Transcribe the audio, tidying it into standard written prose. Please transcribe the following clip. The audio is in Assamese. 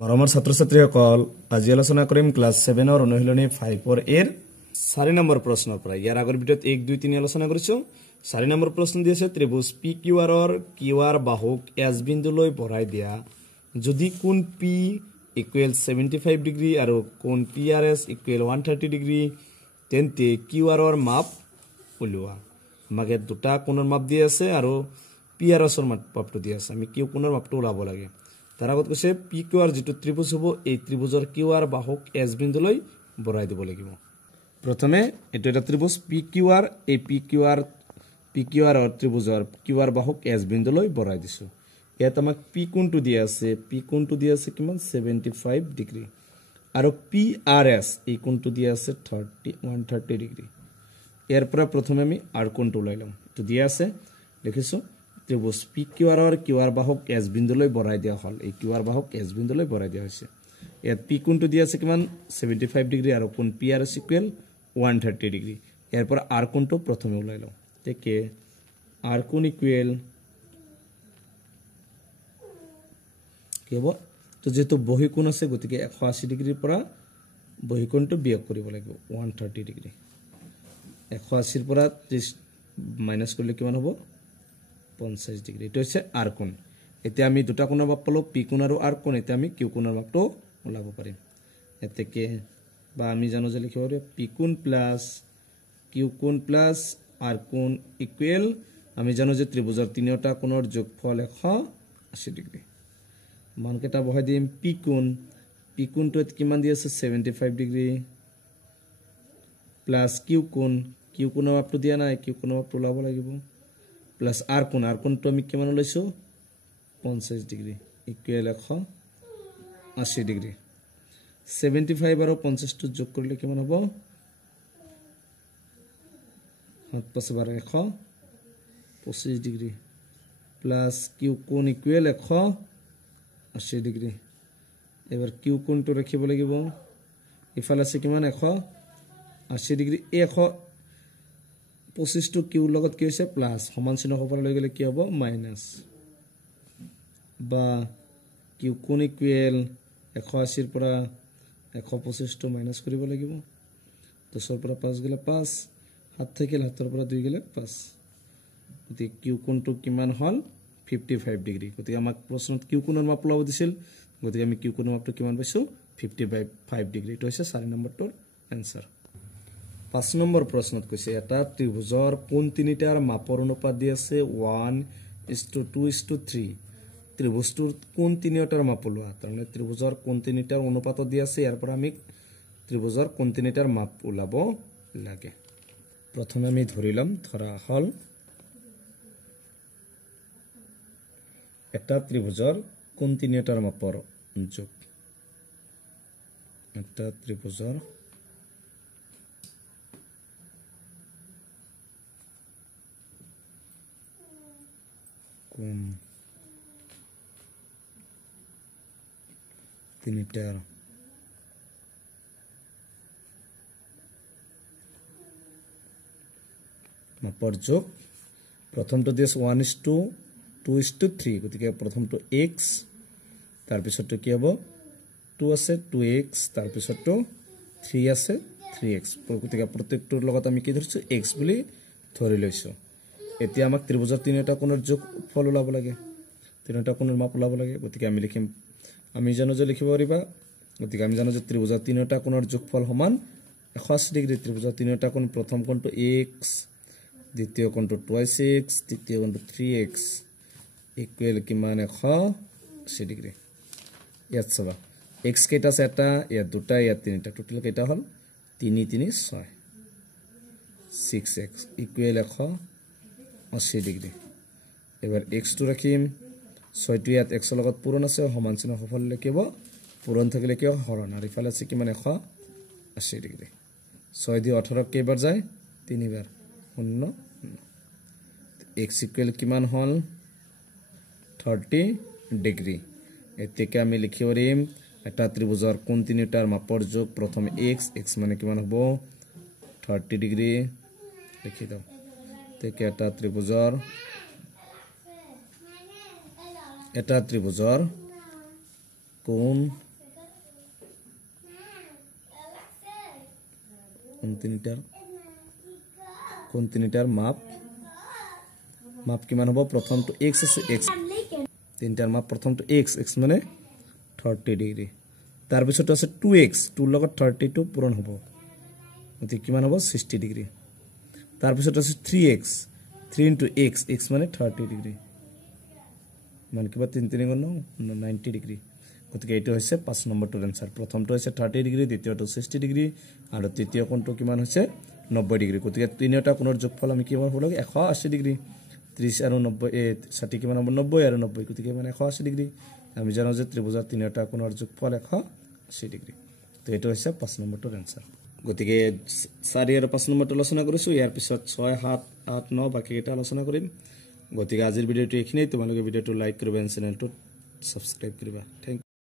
মৰমৰ ছাত্ৰ-ছাত্ৰীসকল আজি আলোচনা কৰিম ক্লাছ 7 ৰ অনুশীলনী 5 ৰ এৰ 4 নম্বৰ প্ৰশ্নৰ পৰা। ইয়াৰ আগৰ ভিডিঅ'ত 1 2 3 আলোচনা কৰিছো। 4 নম্বৰ প্ৰশ্ন দি আছে ত্ৰিভুজ PQR ৰ QR বাহুক S বিন্দুলৈ বঢ়াই দিয়া যদি কোণ P = 75 ডিগ্ৰী আৰু কোণ PRS = 130 ডিগ্ৰী তেন্তে QR ৰ মাপ উলিওৱা। আমাক দুটা কোণৰ মাপ দি আছে আৰু PRS ৰ মাপটো দি আছে। আমি Q কোণৰ মাপটো ওলাব লাগে। তাৰ আগত কৈছে PQR যেটো ত্ৰিভুজ হ'ব এই ত্ৰিভুজৰ QR বাহুক S বিন্দুলৈ বঢ়াই দিব লাগিব। প্ৰথমে এটো এটা ত্ৰিভুজ PQR এই PQR ৰ ত্ৰিভুজৰ QR বাহুক S বিন্দুলৈ বঢ়াই দিছো। ইয়াত আমাক P কোণটো দি আছে কিমান 75 ডিগ্ৰী আৰু PRS এই কোণটো দি আছে 130 ডিগ্ৰী। ইয়াৰ পৰা প্ৰথমে আমি R কোণটো ওলাই লম। তো দি আছে দেখিছো ত্ৰিভুজ PQR ৰ QR বাহুক S বিন্দুলৈ বঢ়াই দিয়া হল। এই QR বাহুক S বিন্দুলৈ বঢ়াই দিয়া হৈছে। ইয়াত P কোণটো দি আছে কিমান 75 ডিগ্ৰী আৰু কোণ PRS = 130 ডিগ্ৰী। ইয়াৰ পৰা R কোণটো প্ৰথমে ওলাই লম। তেকে R কোণ ইকুৱেল কি হ'ব তো যেটো বহি কোণ আছে গতিকে 180 ডিগ্ৰীৰ পৰা বহি কোণটো বিয়োগ কৰিব লাগিব 130 ডিগ্ৰী। 180 ৰ পৰা 30 মাইনাস কৰিলে কিমান হ'ব 50 ডিগ্ৰী। এটা হৈছে R কোণ। এতিয়া আমি দুটা কোণৰ মাপ পালো P কোণ আৰু R কোণ। এতিয়া আমি Q কোণৰ মাপটো ওলাব পাৰিম। এতেকে বা আমি জানো যে লিখিব পাৰো P কোণ প্লাস Q কোণ প্লাস R কোণ ইকুৱেল আমি জানো যে ত্ৰিভুজৰ তিনিটা কোণৰ যোগফল 180 ডিগ্ৰী। মান কেটা বহাই দিম P কোণটো কিমান দি আছে 75 ডিগ্ৰী প্লাস Q কোণৰ মাপটো দিয়া নাই Q কোণৰ মাপটো ওলাব লাগিব প্লাস R কোণটো আমি কিমান লৈছো 50 ডিগ্ৰী ইকুৱেল 180 ডিগ্ৰী। 75 আৰু 50 টো যোগ কৰিলে কিমান হ'ব 7 5 12 125 ডিগ্ৰী প্লাস Q কোণ ইকুৱেল 180 ডিগ্ৰী। এবাৰ Q কোণটো ৰাখিব লাগিব ইফালে আছে কিমান 180 ডিগ্ৰী 125 টো Q লগত কি হৈছে প্লাস সমান চিহ্ন হবৰ লৈ গলে কি হ'ব মাইনাস বা Q কোণ ইকুৱেল 180 ৰ পৰা 125 টো মাইনাস কৰিব লাগিব। 10 ৰ পৰা 5 গলে 5 7 থাকিল 7 ৰ পৰা 2 গলে 5 গতিকে Q কোণটো কিমান হল 55 ডিগ্ৰী। গতিকে আমাক প্ৰশ্নত Q কোণৰ মাপ ওলাব দিছিল গতিকে আমি Q কোণৰ মাপটো কিমান পাইছো 55 ডিগ্ৰী। এটা হৈছে 4 নম্বৰটোৰ आंसर। 5 নম্বৰ প্ৰশ্নত কৈছে এটা ত্ৰিভুজৰ কোণ তিনিটাৰ মাপৰ অনুপাত দি আছে 1:2:3। ত্ৰিভুজটোৰ কোণ তিনিটাৰ মাপ ওলোৱা। তাৰমানে ত্ৰিভুজৰ কোণ তিনিটাৰ অনুপাত দি আছে। ইয়াৰ পৰা আমি ত্ৰিভুজৰ কোণ তিনিটাৰ মাপ ওলাব লাগে। প্ৰথমে আমি ধৰিলাম ধৰা হল এটা ত্ৰিভুজৰ কোণ তিনিটাৰ মাপৰ যোগ। এটা ত্ৰিভুজৰ কোণ তিনিটাৰ মাপৰ যোগ। প্ৰথমটো দি আছে 1:2:3 গতিকে প্ৰথমটো x তাৰপিছতটো কি হ'ব 2 আছে 2x তাৰপিছতটো 3 আছে 3x। গতিকে প্ৰত্যেকটোৰ লগত আমি কি ধৰিছো x বুলি ধৰি লৈছো। এতিয়া আমাক ত্ৰিভুজৰ তিনিটা কোণৰ যোগফল ওলাব লাগে তিনিটা কোণৰ মাপ ওলাব লাগে। গতিকে আমি লিখিম আমি জানো যে লিখিব পাৰিবা গতিকে আমি জানো যে ত্ৰিভুজৰ তিনিটা কোণৰ যোগফল সমান 180 ডিগ্ৰী। ত্ৰিভুজৰ তিনিটা কোণ প্ৰথম কোণটো x দ্বিতীয় কোণটো 2x তৃতীয় কোণটো 3x ইকুৱেল কিমান 180 ডিগ্ৰী। ইয়াত চাবা x কেইটা আছে এটা ইয়াত দুটা ইয়াত তিনিটা টোটাল কেইটা হল 3 3 6 6x ইকুৱেল 180 ডিগ্ৰী। এবাৰ x টো ৰাখিম 6 টো ইয়াত x ৰ লগত পূৰণ আছে সমান চিহ্ন সফল লিখিব পূৰণ থাকিলে কি হৰণ আৰু ইফালে আছে কিমান 180 ডিগ্ৰী। 6 দি 18 কেইবাৰ যায় 3 বাৰ 0 x ইকুৱেল কিমান হল 30 ডিগ্ৰী। এতেকে আমি লিখিব পাৰিম এটা ত্ৰিভুজৰ কোণ তিনিটাৰ মাপৰ যোগ প্ৰথম x মানে কিমান হ'ব 30 ডিগ্ৰী লিখি দাও। তেকে এটা ত্ৰিভুজৰ কোণ কোণ তিনিটাৰ মাপ কিমান হ'ব প্ৰথমটো x আছে x তিনিটাৰ মাপ প্ৰথমটো x মানে 30 ডিগ্ৰী তাৰ পিছটো আছে 2x 2 লগত 32 পূৰণ হ'ব গতি কিমান হ'ব 60 ডিগ্ৰী তাৰ পিছত আছে 3x 3 into x মানে 30 ডিগ্ৰী মানে কিবা 3 3 গুণ 90 ডিগ্ৰী গতিকে এইটো হৈছে 5 নম্বৰটোৰ আনসাৰ প্ৰথমটো হৈছে 30 ডিগ্ৰী দ্বিতীয়টো 60 ডিগ্ৰী আৰু তৃতীয় কোণটো কিমান হৈছে 90 ডিগ্ৰী গতিকে তিনিটা কোণৰ যোগফল আমি কিমান হ'ব লাগে 180 ডিগ্ৰী 30 আৰু 90 60 কিমান হ'ব 90 আৰু 90 গতিকে মানে 180 ডিগ্ৰী আমি জানো যে ত্ৰিভুজৰ তিনিটা কোণৰ যোগফল 180 ডিগ্ৰী তো এইটো হৈছে 5 নম্বৰটোৰ আনসাৰ গতিকে 4 আৰু 5 নম্বৰটো আলোচনা কৰিছো ইয়াৰ পিছত 6 7 8 9 বাকি এটা আলোচনা কৰিম গতিকে আজিৰ ভিডিওটো এইখিনিয়ে তোমালোকে ভিডিওটো লাইক কৰিবা চেনেলটো সাবস্ক্ৰাইব কৰিবা থ্যাংক